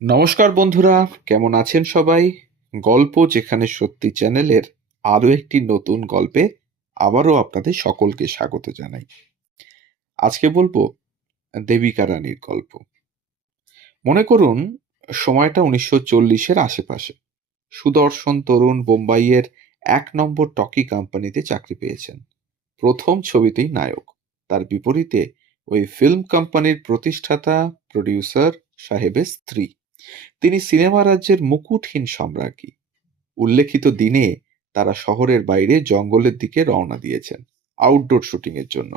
নমস্কার বন্ধুরা, কেমন আছেন সবাই? গল্প যেখানে সত্যি চ্যানেলের আরো একটি নতুন গল্পে আবারও আপনাদের সকলকে স্বাগত জানাই। আজকে বলবো দেবিকা রানীর গল্প। মনে করুন সময়টা 1940-এর আশেপাশে। সুদর্শন তরুণ বোম্বাইয়ের 1 নম্বর টকি কোম্পানিতে চাকরি পেয়েছেন। প্রথম ছবিতেই নায়ক। তার বিপরীতে ওই ফিল্ম কোম্পানির প্রতিষ্ঠাতা প্রডিউসার সাহেবের স্ত্রী। তিনি সিনেমা রাজ্যের মুকুটহীন সম্রাজ্ঞী। উল্লেখিত দিনে তারা শহরের বাইরে জঙ্গলের দিকে রওনা দিয়েছেন আউটডোর শুটিং এর জন্য।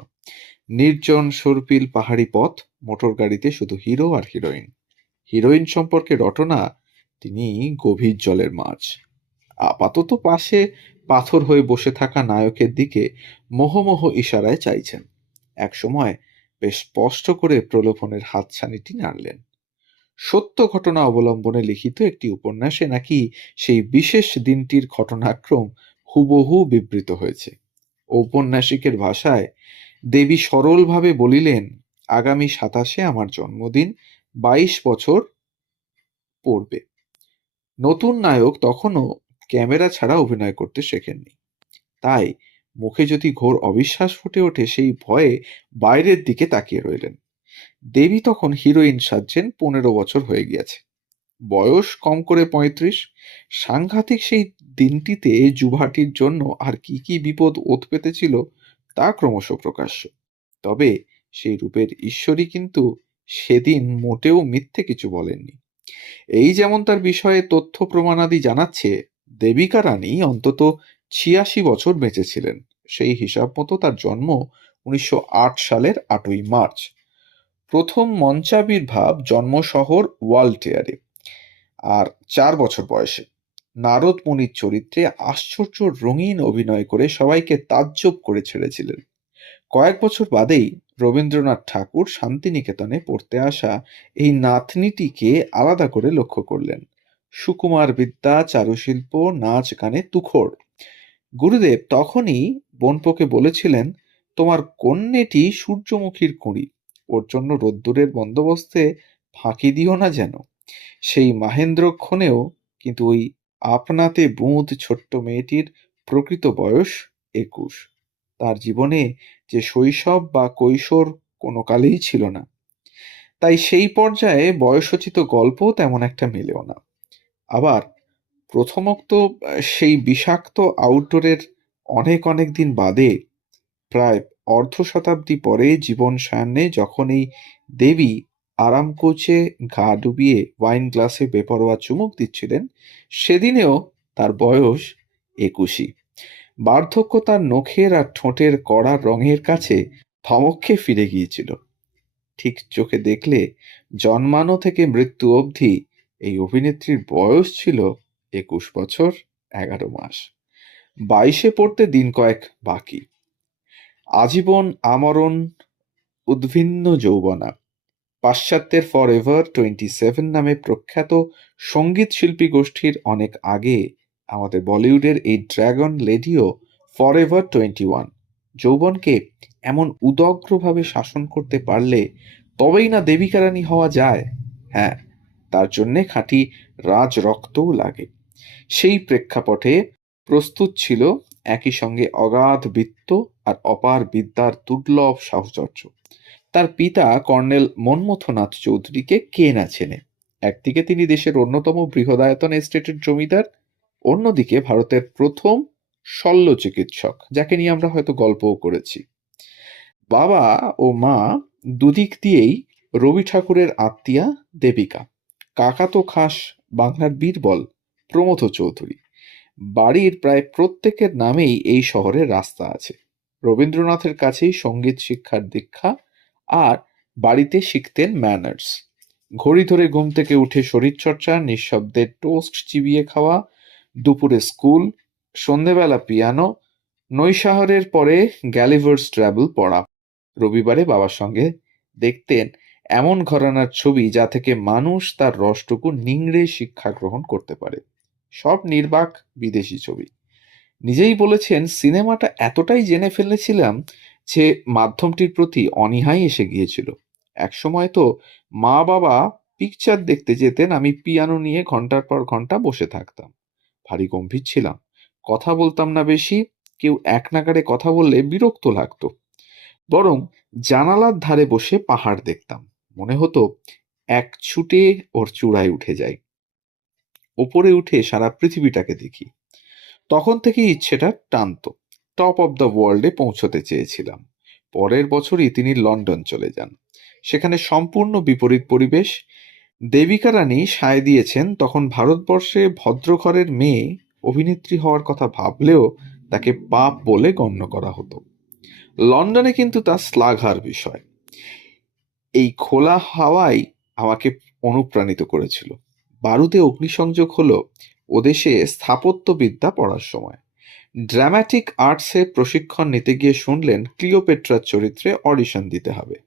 নির্জন সর্পিল পাহাড়ি পথ, মোটর গাড়িতে শুধু হিরো আর হিরোইন। হিরোইন সম্পর্কে রটনা, তিনি গভীর জলের মাছ। আপাতত পাশে পাথর হয়ে বসে থাকা নায়কের দিকে মোহমোহ ইশারায় চাইছেন। একসময় বেশ স্পষ্ট করে প্রলোভনের হাতছানিটি নাড়লেন। সত্য ঘটনা অবলম্বনে লিখিত একটি উপন্যাসে নাকি সেই বিশেষ দিনটির ঘটনাক্রম হুবহু বিবৃত হয়েছে। ঔপন্যাসিকের ভাষায় দেবী সরলভাবে বলিলেন, আগামী 27-এ আমার জন্মদিন, 22 বছর পড়বে। নতুন নায়ক তখনও ক্যামেরা ছাড়া অভিনয় করতে শেখেননি। তাই মুখে যদি ঘোর অবিশ্বাস ফুটে ওঠে, সেই ভয়ে বাইরের দিকে তাকিয়ে রইলেন। দেবী তখন হিরোইন সাজছেন, 15 বছর হয়ে গিয়েছে, বয়স কম করে 35। সাংঘাতিক সেই দিনটিতে যুবাটির জন্য আর কি কি বিপদ ওত পেতেছিল তা ক্রমশ প্রকাশ্য। তবে সেই রূপের ঈশ্বরী কিন্তু সেদিন মোটেও মিথ্যে কিছু বলেননি। এই যেমন তার বিষয়ে তথ্য প্রমাণাদি জানাচ্ছে, দেবিকা রানী অন্তত 86 বছর বেঁচেছিলেন। সেই হিসাব মতো তার জন্ম 1908 সালের 8ই মার্চ। প্রথম মঞ্চাবির্ভাব জন্ম শহর ওয়ালটেয়ারে, আর 4 বছর বয়সে নারদ মুনির চরিত্রে আশ্চর্য রঙিন অভিনয় করে সবাইকে তাজ্জব করে ছেড়েছিলেন। কয়েক বছর বাদেই রবীন্দ্রনাথ ঠাকুর শান্তিনিকেতনে পড়তে আসা এই নাতনিটিকে আলাদা করে লক্ষ্য করলেন। সুকুমার বিদ্যা, চারুশিল্প, নাচ গানে তুখোড়। গুরুদেব তখনই বোনপোকে বলেছিলেন, তোমার কন্যেটি সূর্যমুখীর কুঁড়ি, ওর জন্য রোদ্দুরের বন্দোবস্তে ফাঁকি দিও না যেন। সেই মাহেন্দ্রক্ষণেও কিন্তু ওই আপনাতে বুঁদ ছোট্ট মেয়েটির প্রকৃত বয়স 21। তার জীবনে যে শৈশব বা কৈশোর কোনো কালেই ছিল না। তাই সেই পর্যায়ে বয়সোচিত গল্প তেমন একটা মেলেও না। আবার প্রথমোক্ত সেই বিষাক্ত আউটডোরের অনেক অনেক দিন বাদে, প্রায় অর্ধ শতাব্দী পরে জীবন সায়ান্নে যখন এই দেবী আরাম কোচে গা ডুবিয়ে ওয়াইন গ্লাসে বেপরোয়া চুমুক দিচ্ছিলেন, সেদিনেও তার বয়স 21। বার্ধক্য তার নখের আর ঠোঁটের কড়া রঙের কাছে থমক খেয়ে ফিরে গিয়েছিল। ঠিক চোখে দেখলে জন্মানো থেকে মৃত্যু অবধি এই অভিনেত্রীর বয়স ছিল 21 বছর 11 মাস। 22-এ পড়তে দিন কয়েক বাকি। আজীবন আমরণ উদ্ভিন্ন যৌবনা। পাশ্চাত্যের ফরএভার 27 নামে প্রখ্যাত সঙ্গীত শিল্পী গোষ্ঠীর অনেক আগে আমাদের বলিউডের এই ড্রাগন লেডিও ফরএভার 21। যৌবনকে এমন উদগ্রভাবে শাসন করতে পারলে তবেই না দেবিকা রানী হওয়া যায়। হ্যাঁ, তার জন্যে খাঁটি রাজ রক্তও লাগে। সেই প্রেক্ষাপটে প্রস্তুত ছিল একই সঙ্গে অগাধ বিত্ত আর অপার বিদ্যার দুর্লভ সাহচর্য। তার পিতা কর্নেল মন্মথনাথ চৌধুরীকে কে না চেনে। একদিকে তিনি দেশের অন্যতম বৃহদায়তন এস্টেটের জমিদার, অন্যদিকে ভারতের প্রথম শল্য চিকিৎসক, যাকে নিয়ে আমরা হয়তো গল্পও করেছি। বাবা ও মা দুদিক দিয়েই রবি ঠাকুরের আত্মীয়া দেবিকা। কাকা তো খাস বাংলার বীরবল প্রমথ চৌধুরী। বাড়ির প্রায় প্রত্যেকের নামেই এই শহরের রাস্তা আছে। রবীন্দ্রনাথের কাছেই সঙ্গীত শিক্ষার দীক্ষা, আর বাড়িতে শিখতেন ম্যানার্স। ঘড়ি ধরে ঘুম থেকে উঠে শরীরচর্চা, নিঃশব্দে টোস্ট চিবিয়ে খাওয়া, দুপুরে স্কুল, সন্ধেবেলা পিয়ানো, নৈশাহরের পরে গ্যালিভার্স ট্রাভেল পড়া। রবিবারে বাবার সঙ্গে দেখতেন এমন ঘরানার ছবি যা থেকে মানুষ তার রসটুকু নিংড়ে শিক্ষা গ্রহণ করতে পারে। সব নির্বাক বিদেশি ছবি। নিজেই বলেছেন, সিনেমাটা এতটাই জেনে ফেলেছিলাম যে মাধ্যমটির প্রতি অনীহাই এসে গিয়েছিল। একসময় তো মা বাবা পিকচার দেখতে যেতেন, আমি পিয়ানো নিয়ে ঘন্টার পর ঘন্টা বসে থাকতাম। ভারী গম্ভীর ছিলাম, কথা বলতাম না বেশি। কেউ এক নাগাড়ে কথা বললে বিরক্ত লাগতো। বরং জানালার ধারে বসে পাহাড় দেখতাম। মনে হতো এক ছুটে ওর চূড়ায় উঠে যাই, ওপরে উঠে সারা পৃথিবীটাকে দেখি। তখন থেকেই ইচ্ছেটা টানতো। টপ অব দ্য ওয়ার্ল্ডে পৌঁছতে চেয়েছিলাম। পরের বছরই তিনি লন্ডন চলে যান। সেখানে সম্পূর্ণ বিপরীত পরিবেশ। দেবিকা রানী সায় দিয়েছেন, তখন ভারতবর্ষে ভদ্রঘরের মেয়ে অভিনেত্রী হওয়ার কথা ভাবলেও তাকে পাপ বলে গণ্য করা হতো। লন্ডনে কিন্তু তা শ্লাঘার বিষয়। এই খোলা হাওয়াই আমাকে অনুপ্রাণিত করেছিল। বারুদে অগ্নিসংযোগ হলো ওদেশে স্থাপত্যবিদ্যা পড়ার সময়। ড্রামাটিক আর্টসে প্রশিক্ষণ নিতে গিয়ে শুনলেন ক্লিওপেট্রার চরিত্রে অডিশন দিতে হবে।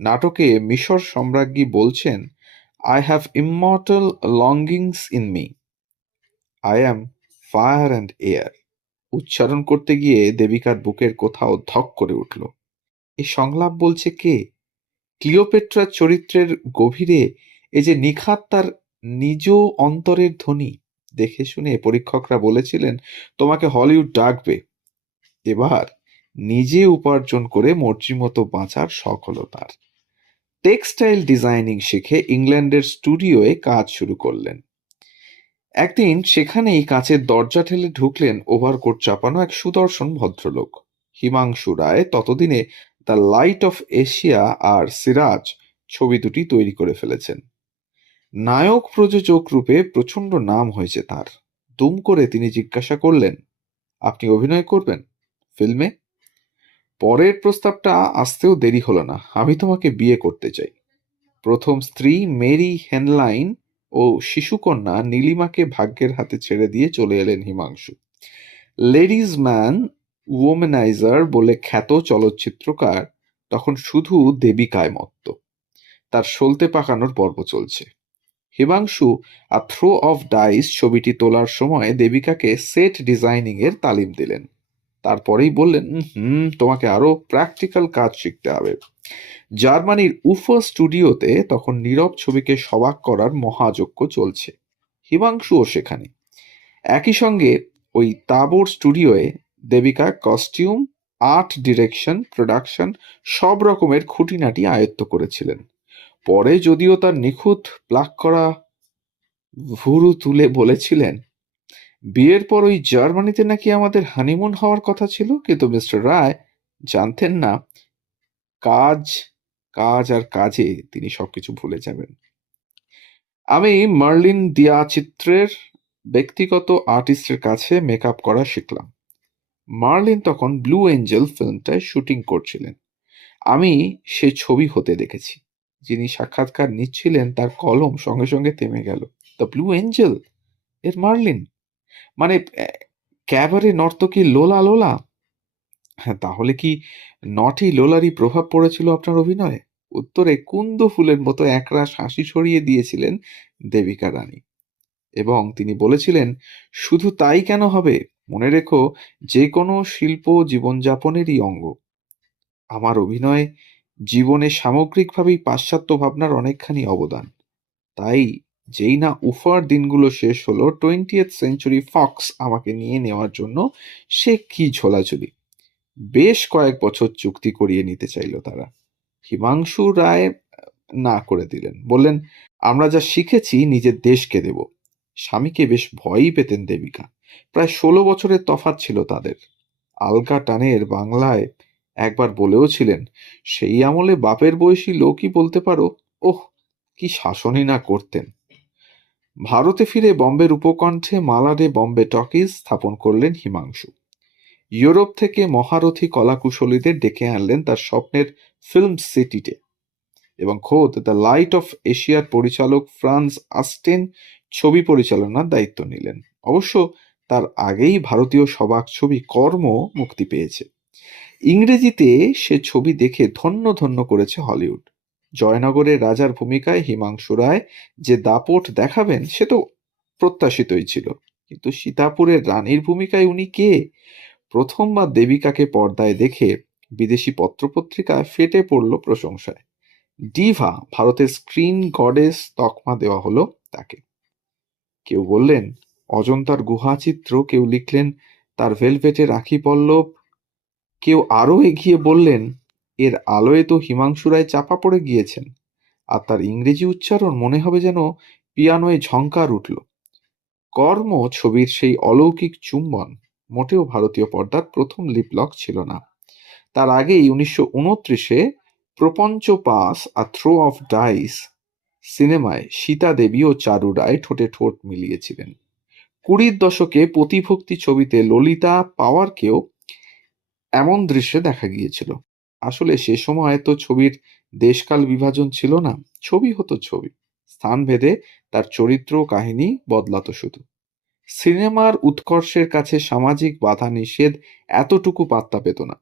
নাটকে মিশর সম্রাজ্ঞী বলছেন, I have immortal longings in me, I am fire and air. উচ্চারণ করতে গিয়ে দেবিকার বুকের কোথাও ধক করে উঠল। এই সংলাপ বলছে কে? ক্লিওপেট্রার চরিত্রের গভীরে এ যে নিখাত তার নিজ অন্তরের ধ্বনি। দেখে শুনে পরীক্ষকরা বলেছিলেন, তোমাকে হলিউড ডাকবে। এবার নিজে উপার্জন করে মর্জি মতো বাঁচার শখ হলো তার। টেক্সটাইল ডিজাইনিং শিখে ইংল্যান্ডের স্টুডিওয়ে কাজ শুরু করলেন। একদিন সেখানেই কাঁচের দরজা ঠেলে ঢুকলেন ওভারকোট চাপানো এক সুদর্শন ভদ্রলোক, হিমাংশু রায়। ততদিনে দ্য লাইট অফ এশিয়া আর সিরাজ ছবি দুটি তৈরি করে ফেলেছেন। নায়ক প্রযোজক রূপে প্রচণ্ড নাম হয়েছে তার। দুম করে তিনি জিজ্ঞাসা করলেন, আপনি অভিনয় করবেন ফিল্মে? পরের প্রস্তাবটা আসতেও দেরি হলো না, আমি তোমাকে বিয়ে করতে চাই। প্রথম স্ত্রী মেরি হেনলাইন ও শিশুকন্যা নীলিমাকে ভাগ্যের হাতে ছেড়ে দিয়ে চলে এলেন হিমাংশু। লেডিজ ম্যান, ওমেনাইজার বলে খ্যাত চলচ্চিত্রকার তখন শুধু দেবিকায় মত্ত। তার সলতে পাকানোর পর্ব চলছে। হিমাংশু আর থ্রো অফ ডাইস ছবিটি তোলার সময় দেবিকাকে সেট ডিজাইনিং এর তালিম দিলেন। তারপরেই বললেন, তোমাকে আরো প্র্যাকটিক্যাল কাজ শিখতে হবে। জার্মানির উফা স্টুডিওতে তখন নীরব ছবিকে সবাক করার মহাযজ্ঞ চলছে। হিমাংশুও সেখানে। একই সঙ্গে ওই তাবর স্টুডিওয়ে Devika costume, art direction, production সব রকমের খুঁটিনাটি আয়ত্ত করেছিলেন। পরে যদিও তার নিখুঁত প্লাক করা ভুরু তুলে বলেছিলেন, বিয়ের পর ওই জার্মানিতে নাকি আমাদের হানিমুন হওয়ার কথা ছিল, কিন্তু মিস্টার রায় জানতেন না কাজ কাজ আর কাজে তিনি সবকিছু ভুলে যাবেন। আমি মার্লিন দিয়া চিত্রের ব্যক্তিগত আর্টিস্টের কাছে মেকআপ করা শিখলাম। মার্লিন তখন ব্লু এঞ্জেল ফিল্মটায় শুটিং করছিলেন। আমি সে ছবি হতে দেখেছি। যিনি সাক্ষাৎকার নিচ্ছিলেন তার কলম সঙ্গে সঙ্গে থেমে গেল। দ্য ব্লু এঞ্জেল এর মার্লিন মানে ক্যাবারে নর্তকী লোলা লোলা? হ্যাঁ, তাহলে কি নটি লোলারই প্রভাব পড়েছিল আপনার অভিনয়ে? উত্তরে কুন্দ ফুলের মতো একরাশ হাসি ছড়িয়ে দিয়েছিলেন দেবিকা রানী, এবং তিনি বলেছিলেন, শুধু তাই কেন হবে, মনে রেখো যে কোনো শিল্প জীবনযাপনেরই অঙ্গ। আমার অভিনয় জীবনে সামগ্রিকভাবেই পাশ্চাত্য ভাবনার অনেকখানি অবদান। তাই যেই না উফার দিনগুলো শেষ হলো, 20th সেঞ্চুরি ফক্স আমাকে নিয়ে নেওয়ার জন্য সে কি ঝোলাঝুলি। বেশ কয়েক বছর চুক্তি করিয়ে নিতে চাইল তারা। হিমাংশু রায় না করে দিলেন, বললেন, আমরা যা শিখেছি নিজের দেশকে দেব। স্বামীকে বেশ ভয়ই পেতেন দেবিকা। প্রায় 16 বছরের তফাৎ ছিল তাদের। আলগা টানের বাংলায় একবার বলেও ছিলেন, সেই আমলে বাপের বয়সী লোকই বলতে পারো, ওহ কি শাসনই না করতেন। ভারতে ফিরে বম্বের উপকণ্ঠে মালাডে বম্বে টকিজ স্থাপন করলেন হিমাংশু। ইউরোপ থেকে মহারথী কলাকুশলীদের ডেকে আনলেন তার স্বপ্নের ফিল্ম সিটিতে, এবং খোদ দ্য লাইট অফ এশিয়ার পরিচালক ফ্রান্স আস্টেন ছবি পরিচালনার দায়িত্ব নিলেন। অবশ্য তার আগেই ভারতীয় সবাক ছবি কর্ম মুক্তি পেয়েছে। ইংরেজিতে সে ছবি দেখে ধন্য ধন্য করেছে হলিউড। জয়নগরের রাজার ভূমিকায় হিমাংশু রায় যে দাপট দেখাবেন সে তো প্রত্যাশিতই ছিল, কিন্তু সীতাপুরের রানীর ভূমিকায় উনি কে? প্রথমবার দেবিকাকে পর্দায় দেখে বিদেশি পত্রপত্রিকা ফেটে পড়ল প্রশংসায়। ডিভা, ভারতের স্ক্রিন গডেস তকমা দেওয়া হলো তাকে। কেউ বললেন অজন্তার গুহা চিত্র, কেউ লিখলেন তার ভেলভেটে রাখি পল্লব, কেউ আরো এগিয়ে বললেন এর আলোয় তো হিমাংশু রায় চাপা পড়ে গিয়েছেন, আর তার ইংরেজি উচ্চারণ মনে হবে যেন পিয়ানোয় ঝংকার উঠল। কর্ম ছবির সেই অলৌকিক চুম্বন মোটেও ভারতীয় পর্দার প্রথম লিপলক ছিল না। তার আগেই 1929-এ Prapancha Pash a throw of dice সিনেমায় সীতা দেবী ও চারু রায় ঠোঁটে ঠোঁট মিলিয়েছিলেন। 20-র দশকে পতিভক্তি ছবিতে ললিতা পাওয়ারকেও এমন দৃশ্যে দেখা গিয়েছিল। আসলে সে সময় তো ছবির দেশকাল বিভাজন ছিল না, ছবি হতো ছবি, স্থানভেদে তার চরিত্র ও কাহিনী বদলাতো শুধু। সিনেমার উৎকর্ষের কাছে সামাজিক বাধা নিষেধ এতটুকু পাত্তা পেত না।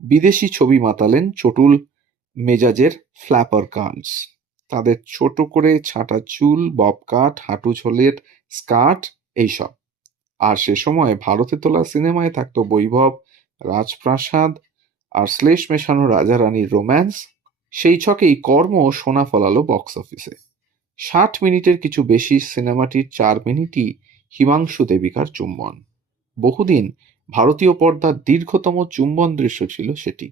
বিদেশি ছবি মাতালেন চটুল মেজাজের ফ্ল্যাপার গার্লস, তাদের ছোট করে ছাঁটা চুল, বব কাট, হাঁটু ঝোলের স্কার্ট, এইসব। আর সে সময় ভারতে তোলা সিনেমায় থাকতো বৈভব, রাজপ্রাসাদ আর শ্লেষ মেশানো রাজা রানীর রোম্যান্স। সেই ছকেই কর্ম সোনা ফলালো বক্স অফিসে। 60 মিনিটের কিছু বেশি সিনেমাটির 4 মিনিটই হিমাংশু দেবিকার চুম্বন। বহুদিন ভারতীয় পর্দার দীর্ঘতম চুম্বন দৃশ্য ছিল সেটি।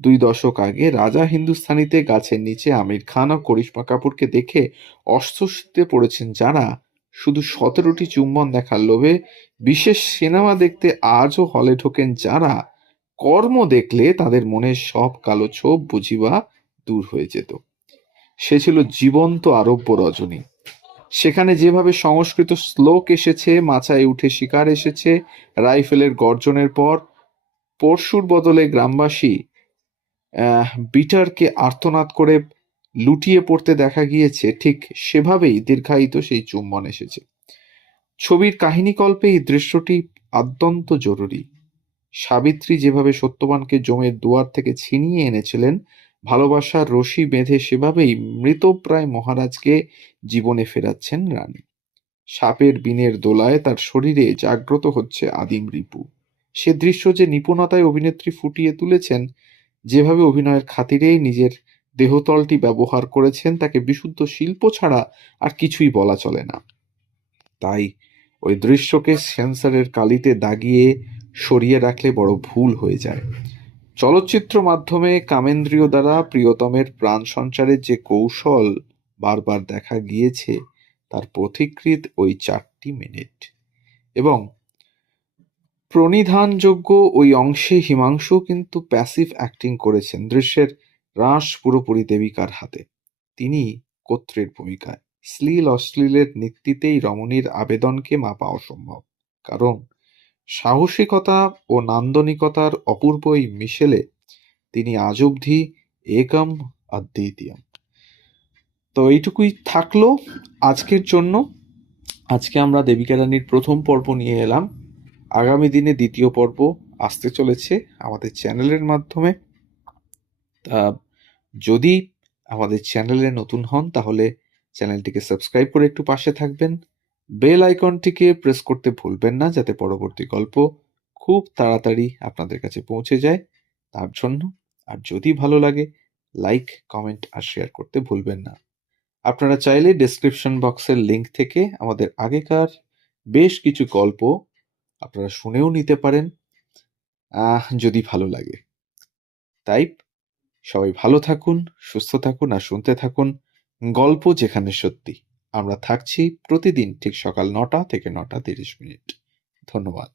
2 দশক আগে রাজা হিন্দুস্তানিতে গাছের নিচে আমির খান ও করিশ্মা কাপুরকে দেখে অস্বস্তিতে পড়েছেন যারা, শুধু 17টি চুম্বন দেখার লোভে বিশেষ সিনেমা দেখতে আজও হলে ঢোকেন যারা, কর্ম দেখলে তাদের মনের সব কালো ছোপ বুঝিবা দূর হয়ে যেত। সে ছিল জীবন্ত আরব্য রজনী। সেখানে যেভাবে সংস্কৃত শ্লোক এসেছে, মাচায় উঠে শিকার এসেছে, রাইফেলের গর্জনের পর পরশুর বদলে গ্রামবাসী বিটারকে আর্তনাদ করে লুটিয়ে পড়তে দেখা গিয়েছে, ঠিক সেভাবেই দীর্ঘায়িত সেই চুম্বন এসেছে। ছবির কাহিনীকল্পে এই দৃশ্যটি অত্যন্ত জরুরি। সাবিত্রী যেভাবে সত্যবানকে জমের দুয়ার থেকে ছিনিয়ে এনেছিলেন, ভালোবাসার রশি বেঁধে সেভাবেই মৃতপ্রায় মহারাজকে জীবনে ফেরাচ্ছেন রানী। সাপের বিনের দোলায় তার শরীরে জাগ্রত হচ্ছে আদিম রিপু। সে দৃশ্য যে নিপুণতায় অভিনেত্রী ফুটিয়ে তুলেছেন, যেভাবে অভিনয়ের খাতিরে নিজের দেহতলটি ব্যবহার করেছেন, তাকে বিশুদ্ধ শিল্প ছাড়া আর কিছুই বলা চলে না। তাই ওই দৃশ্যকে সেন্সরের কালিতে দাগিয়ে সরিয়ে রাখলে বড় ভুল হয়ে যায়। চলচ্চিত্র মাধ্যমে কামেন্দ্রীয় দ্বারা প্রিয়তমের প্রাণ সঞ্চারের যে কৌশল বারবার দেখা গিয়েছে, তার পথিকৃৎ ওই 4টি মিনিট। এবং প্রণিধানযোগ্য ওই অংশে হিমাংশু কিন্তু প্যাসিভ অ্যাক্টিং করেছেন। দৃশ্যের রাশ পুরোপুরি দেবিকার হাতে, তিনি কর্ত্রীর ভূমিকায়। শ্লীল অশ্লীলের নৃত্যেই রমণীর আবেদনকে মাপা অসম্ভব, কারণ সাহসিকতা ও নান্দনিকতার অপূর্ব এই মিশেলে তিনি আজ অবধি একম অদ্বিতীয়। তো এইটুকুই থাকলো আজকের জন্য। আজকে আমরা দেবিকা রানীর প্রথম পর্ব নিয়ে এলাম। আগামী দিনে দ্বিতীয় পর্ব আসতে চলেছে আমাদের চ্যানেলের মাধ্যমে। তা যদি আমাদের চ্যানেলে নতুন হন তাহলে চ্যানেলটিকে সাবস্ক্রাইব করে একটু পাশে থাকবেন। বেল আইকনটিকে প্রেস করতে ভুলবেন না, যাতে পরবর্তী গল্প খুব তাড়াতাড়ি আপনাদের কাছে পৌঁছে যায় তার জন্য। আর যদি ভালো লাগে লাইক, কমেন্ট আর শেয়ার করতে ভুলবেন না। আপনারা চাইলে ডেসক্রিপশন বক্সের লিংক থেকে আমাদের আগেকার বেশ কিছু গল্প আপনারা শুনেও নিতে পারেন যদি ভালো লাগে। তাই সবাই ভালো থাকুন, সুস্থ থাকুন আর শুনতে থাকুন গল্প যেখানে সত্যি। আমরা থাকছি প্রতিদিন ঠিক সকাল 9টা থেকে 9টা 30 মিনিট। ধন্যবাদ।